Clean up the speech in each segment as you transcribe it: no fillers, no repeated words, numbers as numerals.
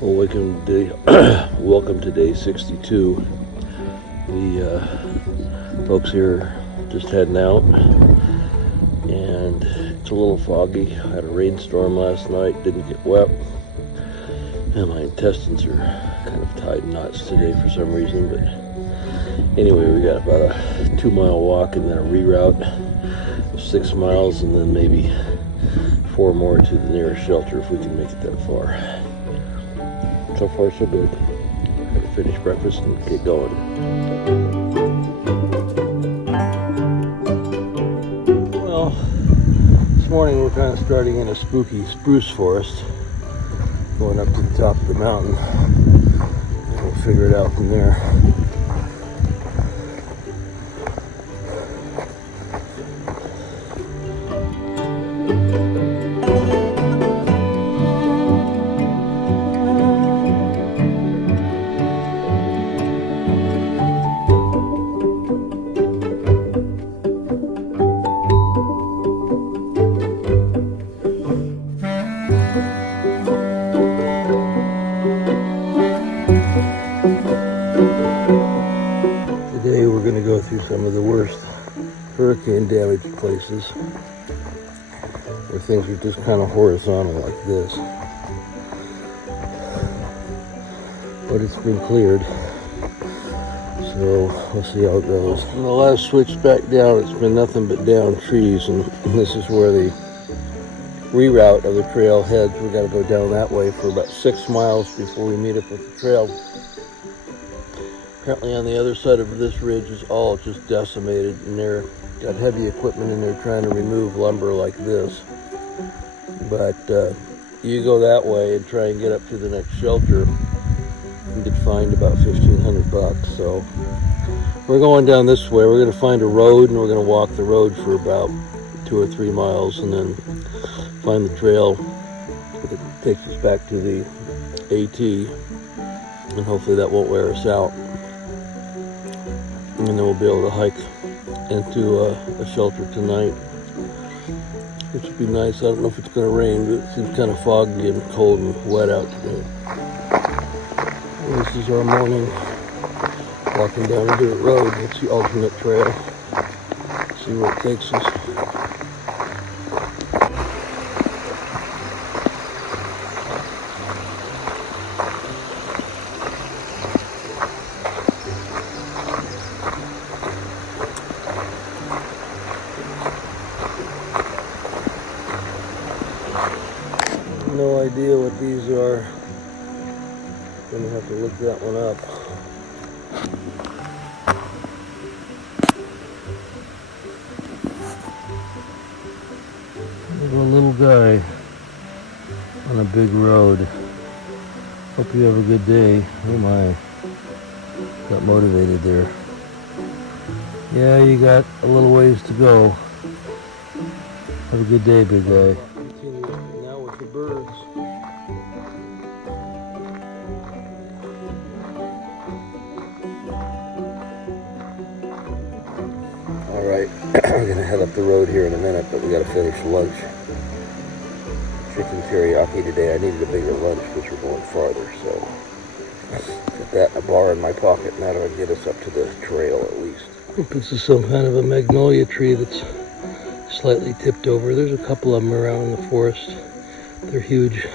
Well, welcome to day 62. The folks here just heading out, and it's a little foggy. Had a rainstorm last night, didn't get wet, and my intestines are kind of tied in knots today for some reason. But anyway, we got about a 2-mile walk and then a reroute of 6 miles, and then maybe 4 more to the nearest shelter if we can make it that far. So far, so good. Gotta finish breakfast and get going. Well, this morning we're kind of starting in a spooky spruce forest, going up to the top of the mountain, and we'll figure it out from there. Today we're going to go through some of the worst hurricane damaged places where things are just kind of horizontal like this. But it's been cleared, so we'll see how it goes. On the last switch back down, it's been nothing but down trees, and this is where the reroute of the trail heads. We got to go down that way for about 6 miles before we meet up with the trail. Apparently on the other side of this ridge is all just decimated, and they're got heavy equipment in there trying to remove lumber like this. But you go that way and try and get up to the next shelter, you get fined about $1,500. So we're going down this way. We're going to find a road, and we're going to walk the road for about 2 or 3 miles, and then find the trail that takes us back to the AT, and hopefully that won't wear us out. And then we'll be able to hike into a shelter tonight, which would be nice. I don't know if it's going to rain, but it seems kind of foggy and cold and wet out today. And this is our morning walking down a dirt road. It's the alternate trail. See where it takes us. No idea what these are. Gonna have to look that one up. There's a little guy on a big road. Hope you have a good day. Oh my. Got motivated there. Yeah, you got a little ways to go. Have a good day, big guy. Now with the birds. All right, we're gonna head up the road here in a minute, but we gotta finish lunch. Chicken teriyaki today. I needed a bigger lunch because we're going farther, so put that in a bar in my pocket, and that'll get us up to the trail at least. This is some kind of a magnolia tree that's slightly tipped over. There's a couple of them around in the forest. They're huge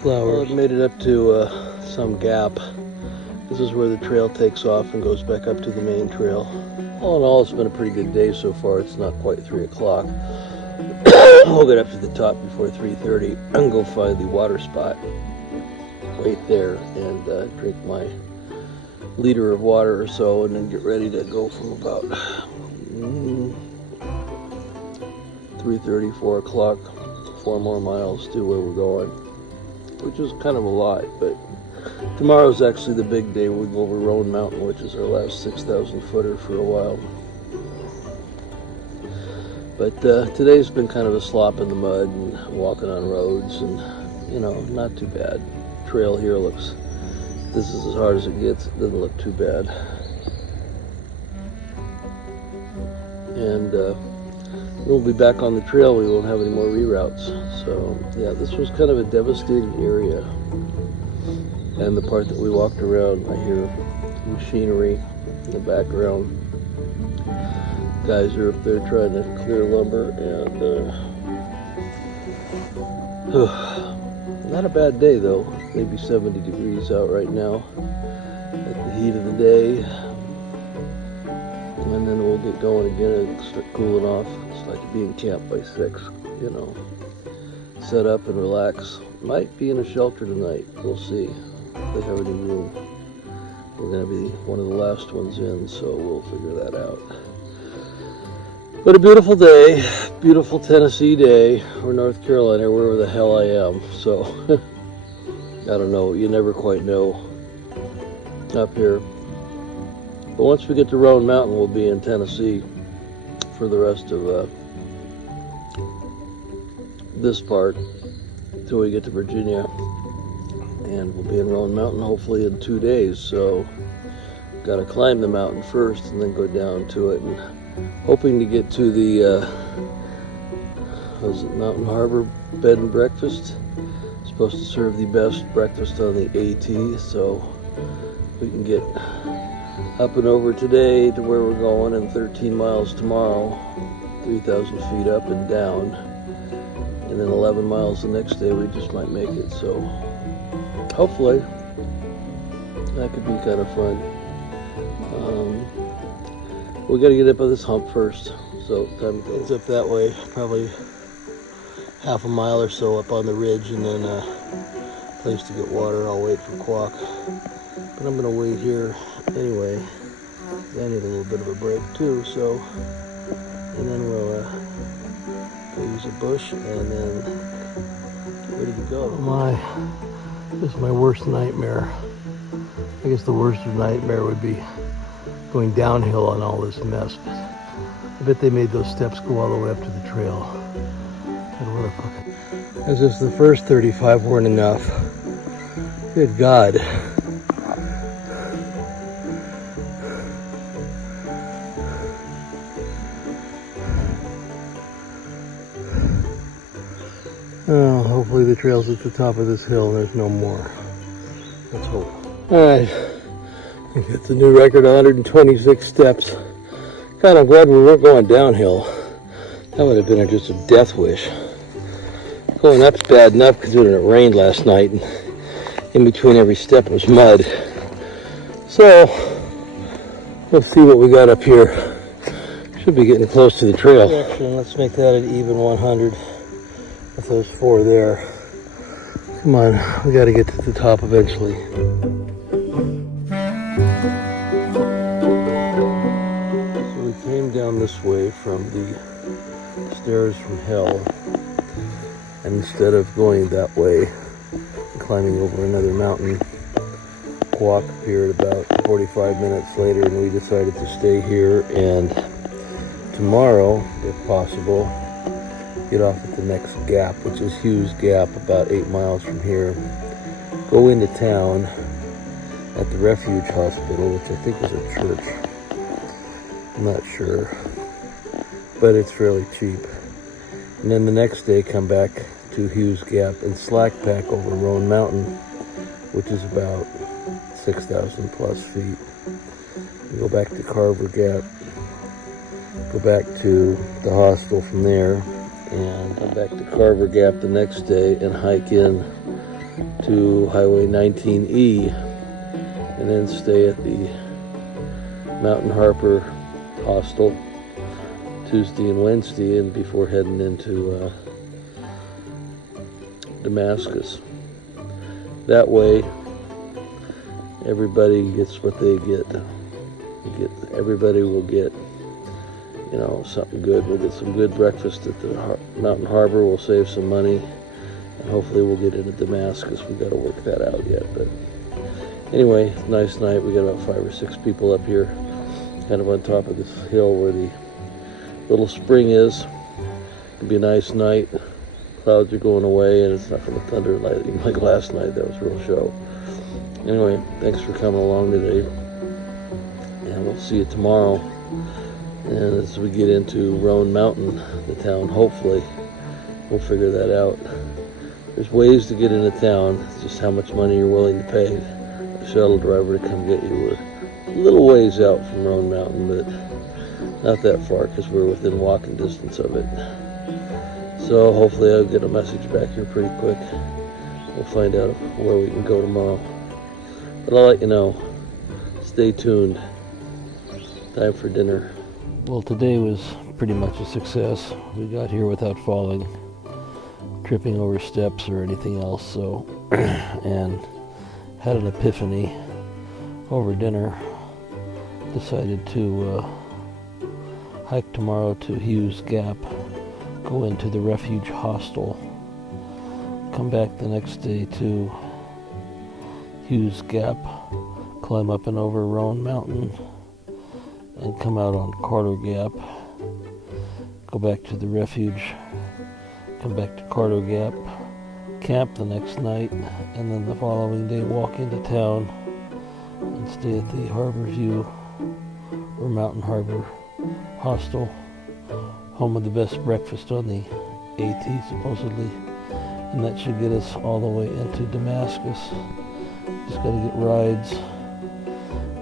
flowers. Well, I've made it up to some gap. This is where the trail takes off and goes back up to the main trail. All in all, it's been a pretty good day so far. It's not quite 3 o'clock. We'll get up to the top before 3:30 and go find the water spot. Wait there and drink my liter of water or so, and then get ready to go from about 3:30, 4 o'clock, 4 more miles to where we're going, which is kind of a lot. But tomorrow's actually the big day. We go over Roan Mountain, which is our last 6,000 footer for a while. But today's been kind of a slop in the mud and walking on roads, and not too bad. Trail here looks, this is as hard as it gets. It doesn't look too bad. And we'll be back on the trail. We won't have any more reroutes. So yeah, this was kind of a devastated area. And the part that we walked around, I hear machinery in the background. Guys are up there trying to clear lumber, and not a bad day though. Maybe 70 degrees out right now at the heat of the day. And then we'll get going again and start cooling off. It's like being camped by 6, you know. Set up and relax. Might be in a shelter tonight. We'll see if they have any room. We're going to be one of the last ones in, so we'll figure that out. But a beautiful day, beautiful Tennessee day, or North Carolina, wherever the hell I am. So, I don't know, you never quite know up here. But once we get to Roan Mountain, we'll be in Tennessee for the rest of this part until we get to Virginia. And we'll be in Roan Mountain hopefully in 2 days. So, got to climb the mountain first and then go down to it. And hoping to get to the Mountain Harbor Bed and Breakfast. It's supposed to serve the best breakfast on the AT, so we can get up and over today to where we're going, and 13 miles tomorrow, 3,000 feet up and down, and then 11 miles the next day. We just might make it, so hopefully that could be kind of fun. We got to get up on this hump first, so time goes up that way, probably half a mile or so up on the ridge, and then a place to get water. I'll wait for Quack, but I'm gonna wait here anyway. I need a little bit of a break too, so, and then we'll go use a bush and then get ready to go. This is my worst nightmare. I guess the worst nightmare would be going downhill on all this mess. I bet they made those steps go all the way up to the trail. And what a fucking... As if the first 35 weren't enough. Good God. Oh, hopefully the trail's at the top of this hill and there's no more. Let's hope. Alright. It's a new record, 126 steps. God, I'm glad we weren't going downhill. That would have been just a death wish. Going up's bad enough considering it rained last night, and in between every step was mud. So, let's see what we got up here. Should be getting close to the trail. Let's make that an even 100 with those 4 there. Come on, we got to get to the top eventually. Down this way from the stairs from hell, and instead of going that way and climbing over another mountain, Quack appeared about 45 minutes later, and we decided to stay here and tomorrow, if possible, get off at the next gap, which is Hughes Gap, about 8 miles from here, go into town at the Refuge Hospital, which I think is a church. I'm not sure, but it's fairly cheap. And then the next day come back to Hughes Gap and slack pack over Roan Mountain, which is about 6,000 plus feet. We go back to Carver Gap, go back to the hostel from there, and come back to Carver Gap the next day and hike in to Highway 19E, and then stay at the Mountain Harbor Hostel Tuesday and Wednesday, and before heading into Damascus. That way, everybody gets what they get. Everybody will get, you know, something good. We'll get some good breakfast at the Mountain Harbor. We'll save some money, and hopefully we'll get into Damascus. We got to work that out yet, but anyway, nice night. We got about 5 or 6 people up here, kind of on top of this hill where the little spring is. It'll be a nice night. Clouds are going away, and it's not going to thunder and lightning like last night. That was a real show. Anyway, thanks for coming along today, and we'll see you tomorrow. And as we get into Roan Mountain, the town, hopefully we'll figure that out. There's ways to get into town, it's just how much money you're willing to pay a shuttle driver to come get you. We're a little ways out from Roan Mountain, but not that far because we're within walking distance of it. So hopefully I'll get a message back here pretty quick. We'll find out where we can go tomorrow. But I'll let you know. Stay tuned. Time for dinner. Well, today was pretty much a success. We got here without falling, tripping over steps or anything else, so and had an epiphany over dinner. Decided to hike tomorrow to Hughes Gap, go into the refuge hostel, come back the next day to Hughes Gap, climb up and over Roan Mountain, and come out on Carter Gap, go back to the refuge, come back to Carter Gap, camp the next night, and then the following day walk into town and stay at the Harbor View or Mountain Harbor Hostel, home of the best breakfast on the AT supposedly, and that should get us all the way into Damascus. Just got to get rides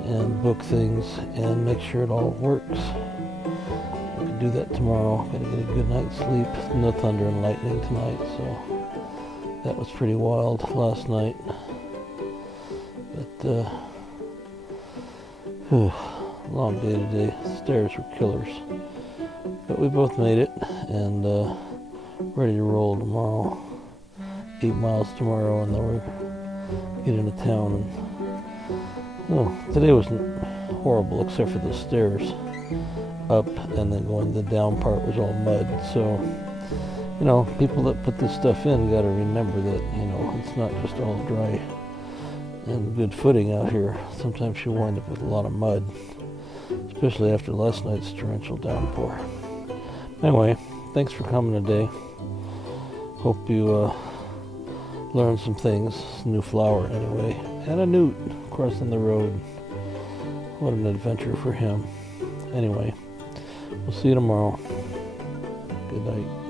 and book things and make sure it all works. We can do that tomorrow. Gotta get a good night's sleep. No thunder and lightning tonight, so that was pretty wild last night. But long day today. Stairs were killers, but we both made it and ready to roll tomorrow. 8 miles tomorrow, and then we're get into town. And today wasn't horrible except for the stairs up, and then going the down part was all mud. So, people that put this stuff in got to remember that, it's not just all dry and good footing out here. Sometimes you wind up with a lot of mud, especially after last night's torrential downpour. Anyway, thanks for coming today. Hope you learned some things. New flower anyway, and a newt crossing the road. What an adventure for him. Anyway, we'll see you tomorrow. Good night.